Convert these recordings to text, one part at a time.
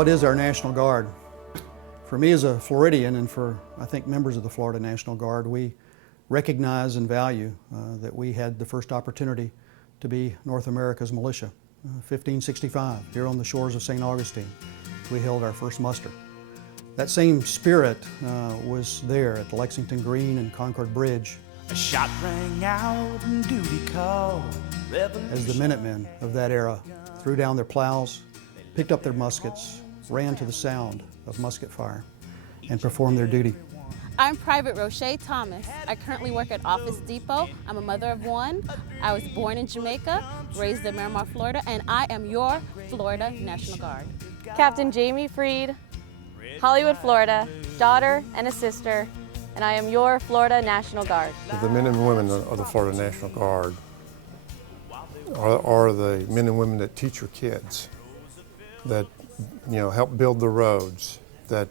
What is our National Guard? For me as a Floridian, and for, I think, members of the Florida National Guard, we recognize and value that we had the first opportunity to be North America's militia. 1565, here on the shores of St. Augustine, we held our first muster. That same spirit was there at the Lexington Green and Concord Bridge. A shot rang out and duty called. As the Minutemen of that era threw down their plows, picked up their muskets, ran to the sound of musket fire, and performed their duty. I'm Private Roche Thomas. I currently work at Office Depot. I'm a mother of one. I was born in Jamaica, raised in Miramar, Florida, and I am your Florida National Guard. Captain Jamie Freed, Hollywood, Florida, daughter and a sister, and I am your Florida National Guard. The men and women of the Florida National Guard are the men and women that teach your kids, that help build the roads, that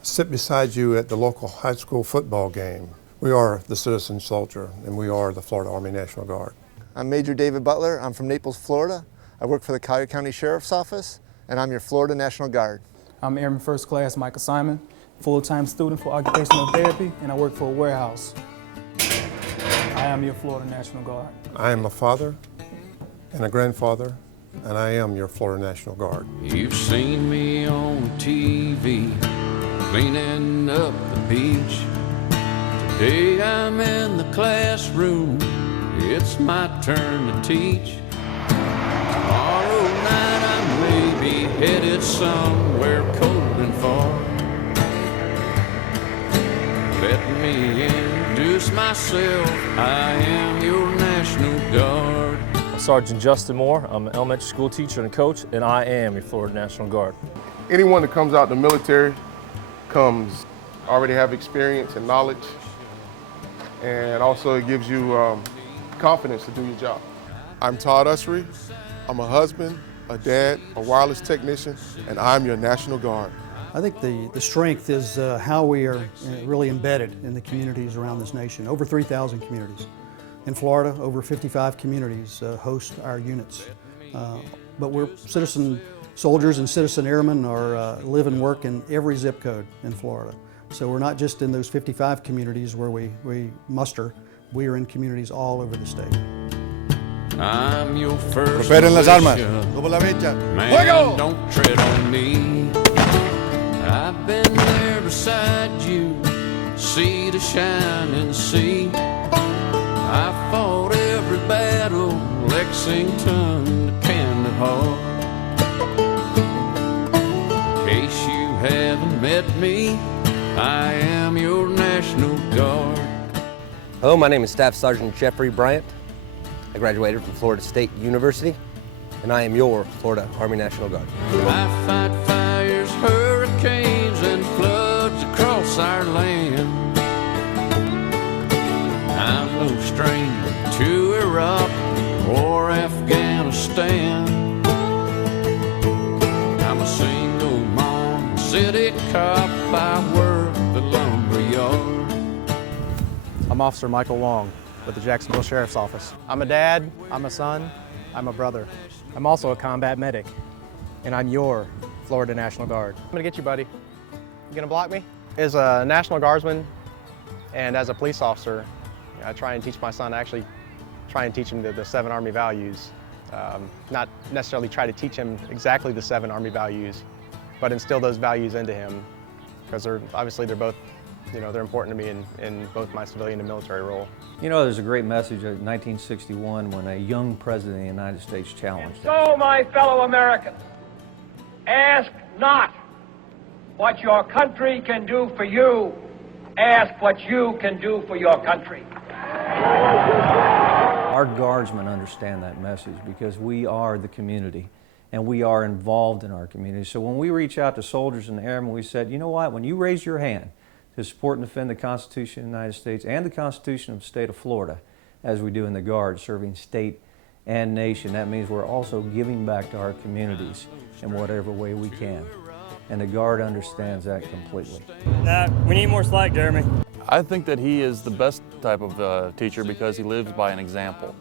sit beside you at the local high school football game. We are the citizen soldier, and we are the Florida Army National Guard. I'm Major David Butler. I'm from Naples, Florida. I work for the Collier County Sheriff's Office, and I'm your Florida National Guard. I'm Airman First Class Michael Simon, full-time student for occupational therapy, and I work for a warehouse. I am your Florida National Guard. I am a father and a grandfather, and I am your Florida National Guard. You've seen me on TV, cleaning up the beach. Today I'm in the classroom, it's my turn to teach. Tomorrow night I may be headed somewhere cold and far. Let me introduce myself, I am your National Guard. Sergeant Justin Moore. I'm an elementary school teacher and a coach, and I am your Florida National Guard. Anyone that comes out the military comes already have experience and knowledge, and also it gives you confidence to do your job. I'm Todd Ussery. I'm a husband, a dad, a wireless technician, and I'm your National Guard. I think the strength is how we are really embedded in the communities around this nation. Over 3,000 communities. In Florida, over 55 communities host our units. But we're citizen soldiers and citizen airmen live and work in every zip code in Florida. So we're not just in those 55 communities where we muster, we are in communities all over the state. I'm your first Preparen las armas. militia. Como la mecha. Man, Fuego! don't tread on me. I've been there beside you, sea to shining sea. I fought every battle, Lexington to Kandahar. In case you haven't met me, I am your National Guard. Hello, my name is Staff Sergeant Jeffrey Bryant. I graduated from Florida State University, and I am your Florida Army National Guard. I fight fires, hurricanes, and floods across our land. I'm no stranger to Iraq or Afghanistan. I'm a single mom, city cop, I work the lumber yard. I'm Officer Michael Long with the Jacksonville Sheriff's Office. I'm a dad, I'm a son, I'm a brother. I'm also a combat medic, and I'm your Florida National Guard. I'm gonna get you, buddy. You gonna block me? As a National Guardsman and as a police officer, I try and teach my son, actually try and teach him the 7 Army values. Not necessarily try to teach him exactly the 7 Army values, but instill those values into him, because they're both, they're important to me in both my civilian and military role. There's a great message in 1961 when a young president of the United States challenged us. So, my fellow Americans, ask not what your country can do for you, ask what you can do for your country. Our guardsmen understand that message because we are the community and we are involved in our community. So when we reach out to soldiers and airmen, we said, you know what, when you raise your hand to support and defend the Constitution of the United States and the Constitution of the state of Florida, as we do in the Guard, serving state and nation, that means we're also giving back to our communities in whatever way we can. And the Guard understands that completely. We need more slack, Jeremy. I think that he is the best type of teacher because he lives by an example.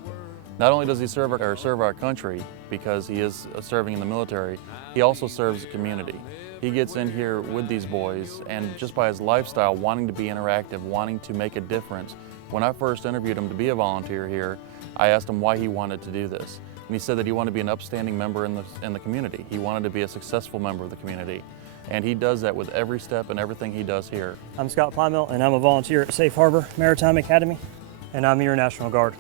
Not only does he serve our country because he is serving in the military, he also serves the community. He gets in here with these boys, and just by his lifestyle, wanting to be interactive, wanting to make a difference. When I first interviewed him to be a volunteer here, I asked him why he wanted to do this. And he said that he wanted to be an upstanding member in the community. He wanted to be a successful member of the community. And he does that with every step and everything he does here. I'm Scott Plymel, and I'm a volunteer at Safe Harbor Maritime Academy, and I'm your National Guard.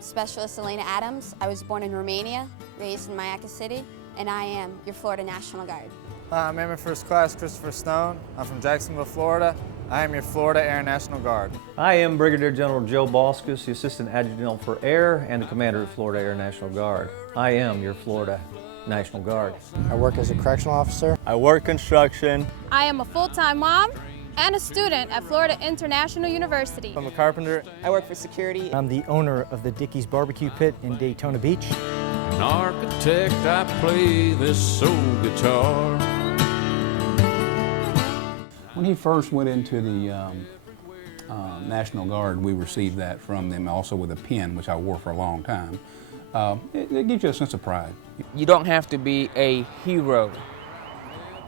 Specialist Elena Adams. I was born in Romania, raised in Mayaca City, and I am your Florida National Guard. I'm Airman First Class Christopher Stone. I'm from Jacksonville, Florida. I am your Florida Air National Guard. I am Brigadier General Joe Balskus, the Assistant Adjutant for Air and the Commander of Florida Air National Guard. I am your Florida National Guard. I work as a correctional officer. I work construction. I am a full-time mom and a student at Florida International University. I'm a carpenter. I work for security. I'm the owner of the Dickey's Barbecue Pit in Daytona Beach. An architect, I play this soul guitar. When he first went into the National Guard, we received that from them, also with a pin, which I wore for a long time. It gives you a sense of pride. You don't have to be a hero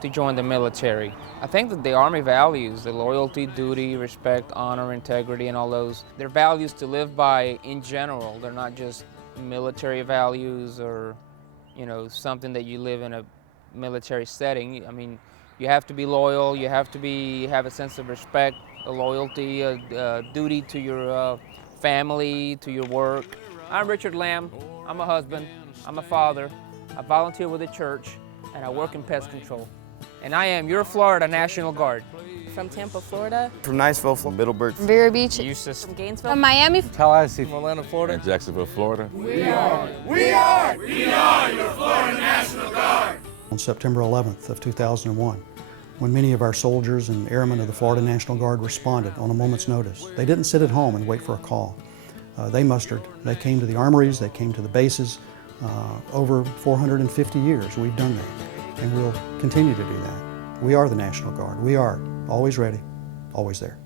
to join the military. I think that the Army values, the loyalty, duty, respect, honor, integrity, and all those, they're values to live by in general. They're not just military values or, you know, something that you live in a military setting. I mean, you have to be loyal, you have to have a sense of respect, a loyalty, a duty to your family, to your work. I'm Richard Lamb. I'm a husband, I'm a father, I volunteer with the church, and I work in pest control. And I am your Florida National Guard. From Tampa, Florida. From Niceville, from Middlebrook. From Vero Beach. Eustis. From Gainesville. From Miami. Tallahassee. From Atlanta, Florida. And Jacksonville, Florida. We are your Florida National Guard. On September 11th of 2001, when many of our soldiers and airmen of the Florida National Guard responded on a moment's notice. They didn't sit at home and wait for a call. They mustered. They came to the armories, they came to the bases. Over 450 years we've done that, and we'll continue to do that. We are the National Guard. We are always ready, always there.